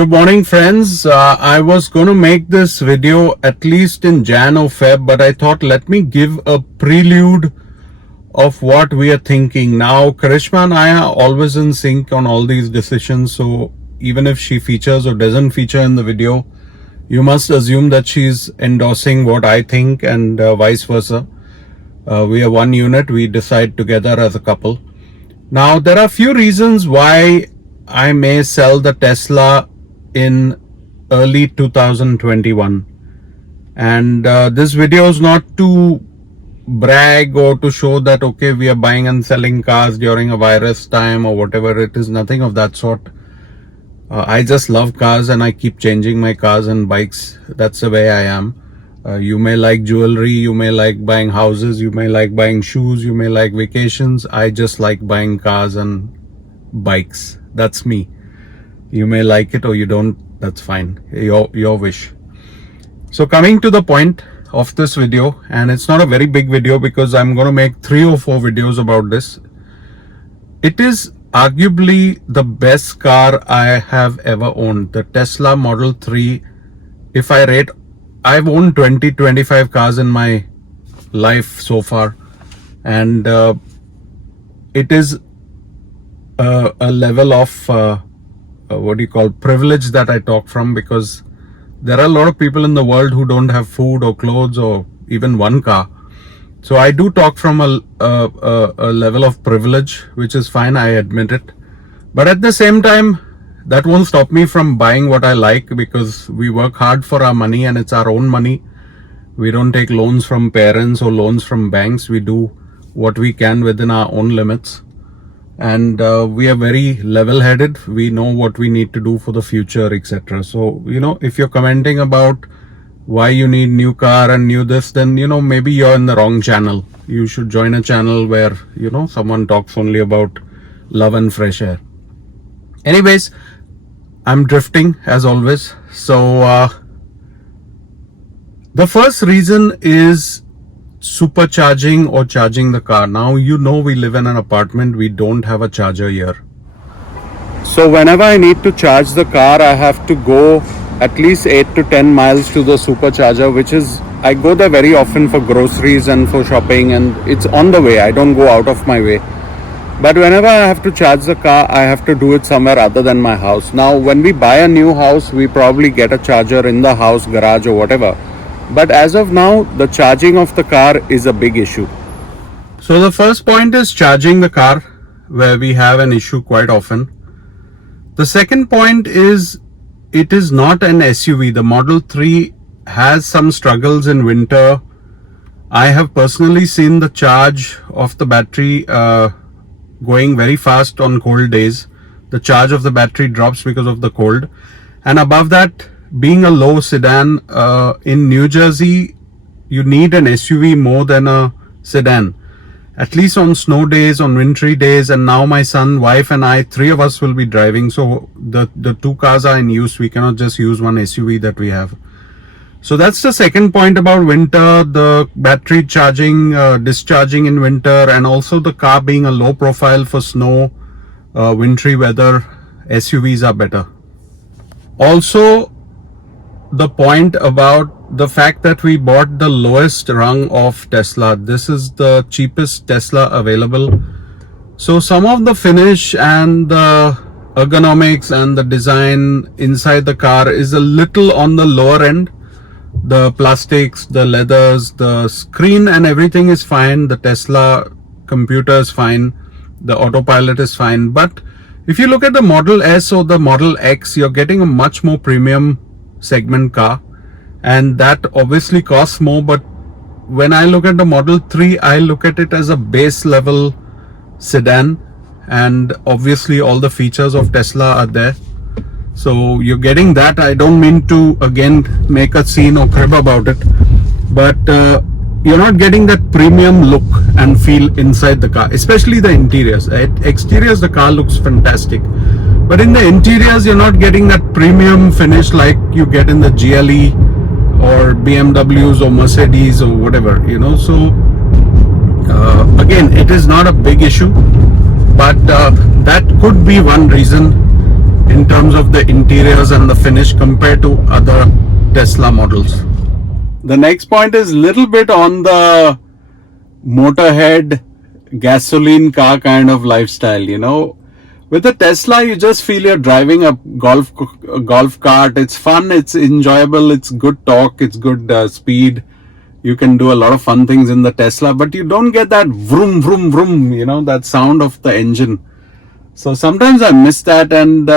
Good morning, friends. I was going to make this video at least in Jan or Feb, but I thought let me give a prelude of what we are thinking. Now, Karishma and I are always in sync on all these decisions, so even if she features or doesn't feature in the video, you must assume that she's endorsing what I think and vice versa. We are one unit. We decide together as a couple. Now, there are a few reasons why I may sell the Tesla in early 2021, and this video is not to brag or to show that okay, we are buying and selling cars during a virus time or whatever. It is nothing of that sort. I just love cars and I keep changing my cars and bikes. That's the way I am. You may like jewelry, you may like buying houses, you may like buying shoes, you may like vacations. I just like buying cars and bikes. That's me. You may like it or you don't, that's fine. Your wish. So coming to the point of this video, and it's not a very big video because I'm going to make 3 or 4 videos about this. It is arguably the best car I have ever owned. The Tesla Model 3, if I rate, I've owned 20-25 cars in my life so far, and it is a level of what do you call privilege that I talk from, because there are a lot of people in the world who don't have food or clothes or even one car. So I do talk from a level of privilege, which is fine, I admit it. But at the same time, that won't stop me from buying what I like, because we work hard for our money and it's our own money. We don't take loans from parents or loans from banks. We do what we can within our own limits. And we are very level-headed. We know what we need to do for the future, etc. So, if you're commenting about why you need new car and new this, then, maybe you're in the wrong channel. You should join a channel where, someone talks only about love and fresh air. Anyways, I'm drifting as always. So, the first reason is supercharging or charging the car. Now, we live in an apartment. We don't have a charger here. So whenever I need to charge the car, I have to go at least 8 to 10 miles to the supercharger, which is, I go there very often for groceries and for shopping, and it's on the way. I don't go out of my way. But whenever I have to charge the car, I have to do it somewhere other than my house. Now, when we buy a new house, we probably get a charger in the house, garage or whatever. But as of now, the charging of the car is a big issue. So the first point is charging the car, where we have an issue quite often. The second point is, it is not an SUV. The Model 3 has some struggles in winter. I have personally seen the charge of the battery going very fast on cold days. The charge of the battery drops because of the cold. And above that, being a low sedan, in New Jersey, you need an SUV more than a sedan. At least on snow days, on wintry days, and now my son, wife and I, 3 of us will be driving. So the 2 cars are in use. We cannot just use one SUV that we have. So that's the second point about winter, the battery charging, discharging in winter, and also the car being a low profile for snow, wintry weather. SUVs are better. Also, the point about the fact that we bought the lowest rung of Tesla. This is the cheapest Tesla available. So some of the finish and the ergonomics and the design inside the car is a little on the lower end. The plastics, the leathers, the screen and everything is fine. The Tesla computer is fine. The autopilot is fine. But if you look at the Model S or the Model X, you're getting a much more premium segment car, and that obviously costs more. But when I look at the Model 3, I look at it as a base level sedan, and obviously all the features of Tesla are there. So you're getting that. I don't mean to again make a scene or crib about it, but you're not getting that premium look and feel inside the car, especially the interiors. Exteriors, the car looks fantastic, but in the interiors, you're not getting that premium finish like you get in the GLE or BMWs or Mercedes or whatever, So again, it is not a big issue, but that could be one reason. in terms of the interiors and the finish compared to other Tesla models. The next point is little bit on the motorhead gasoline car kind of lifestyle. You know, with a Tesla you just feel you're driving a golf cart. It's fun, it's enjoyable, it's good torque, it's good speed. You can do a lot of fun things in the Tesla, but you don't get that vroom vroom vroom, you know, that sound of the engine. So sometimes I miss that, and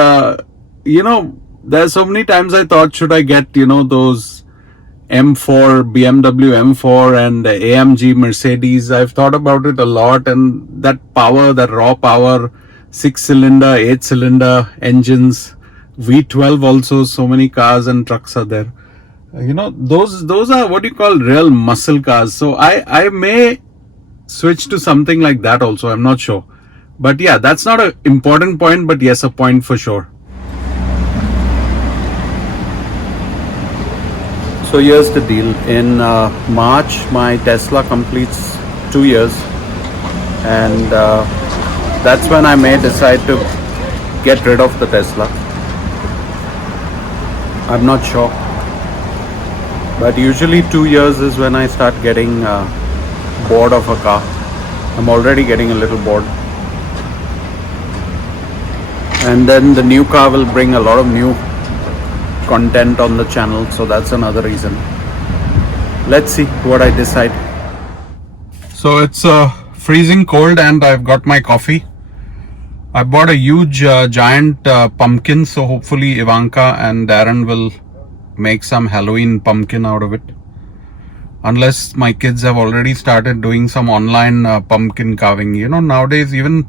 you know, there's so many times I thought, should I get, you know, those M4, BMW M4 and AMG Mercedes. I've thought about it a lot, and that power, that raw power, 6-cylinder, 8-cylinder engines, V12 also, so many cars and trucks are there. You know, those are what you call real muscle cars. So I may switch to something like that also, I'm not sure. But yeah, that's not an important point, but yes, a point for sure. So here's the deal. In March, my Tesla completes 2 years, and that's when I may decide to get rid of the Tesla. I'm not sure, but usually 2 years is when I start getting bored of a car. I'm already getting a little bored, and then the new car will bring a lot of new content on the channel, so that's another reason. Let's see what I decide. So it's freezing cold and I've got my coffee. I bought a huge giant pumpkin, so hopefully Ivanka and Darren will make some Halloween pumpkin out of it, unless my kids have already started doing some online pumpkin carving. You know, nowadays even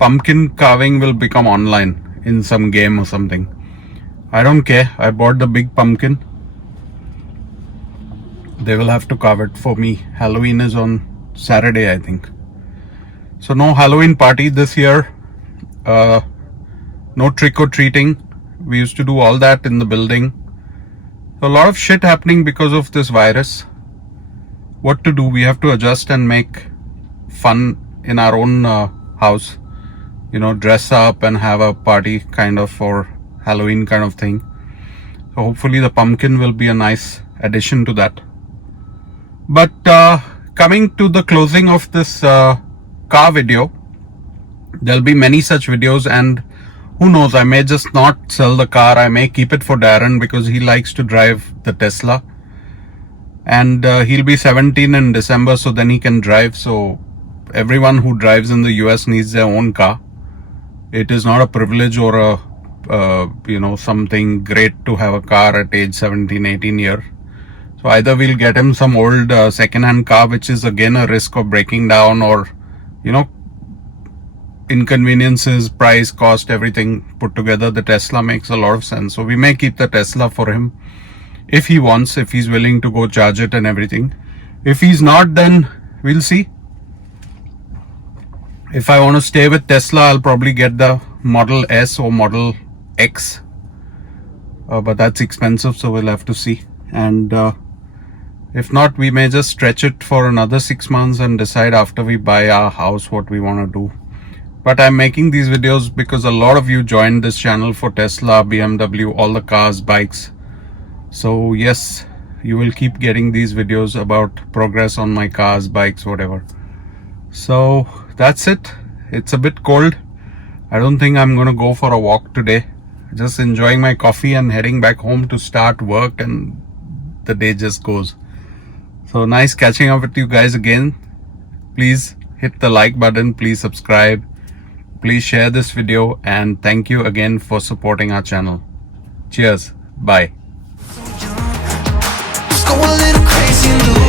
pumpkin carving will become online in some game or something. I don't care. I bought the big pumpkin. They will have to carve it for me. Halloween is on Saturday, I think. So no Halloween party this year. No trick-or-treating. We used to do all that in the building. So a lot of shit happening because of this virus. What to do? We have to adjust and make fun in our own house. You know, dress up and have a party kind of for Halloween kind of thing. So hopefully the pumpkin will be a nice addition to that. But coming to the closing of this car video, there'll be many such videos, and who knows, I may just not sell the car. I may keep it for Darren because he likes to drive the Tesla, and he'll be 17 in December, so then he can drive. So everyone who drives in the US needs their own car. It is not a privilege or a you know, something great to have a car at age 17, 18 year. So either we'll get him some old second-hand car, which is again a risk of breaking down, or, you know, inconveniences, price, cost, everything put together. The Tesla makes a lot of sense. So we may keep the Tesla for him if he wants, if he's willing to go charge it and everything. If he's not, then we'll see. If I want to stay with Tesla, I'll probably get the Model S or Model X, but that's expensive, so we'll have to see. And if not, we may just stretch it for another 6 months and decide after we buy our house what we want to do. But I'm making these videos because a lot of you joined this channel for Tesla, BMW, all the cars, bikes. So yes, you will keep getting these videos about progress on my cars, bikes, whatever. So that's it. It's a bit cold. I don't think I'm going to go for a walk today. Just enjoying my coffee and heading back home to start work, and the day just goes. So nice catching up with you guys again. Please hit the like button. Please subscribe. Please share this video, and thank you again for supporting our channel. Cheers. Bye. Let's go a little crazy in the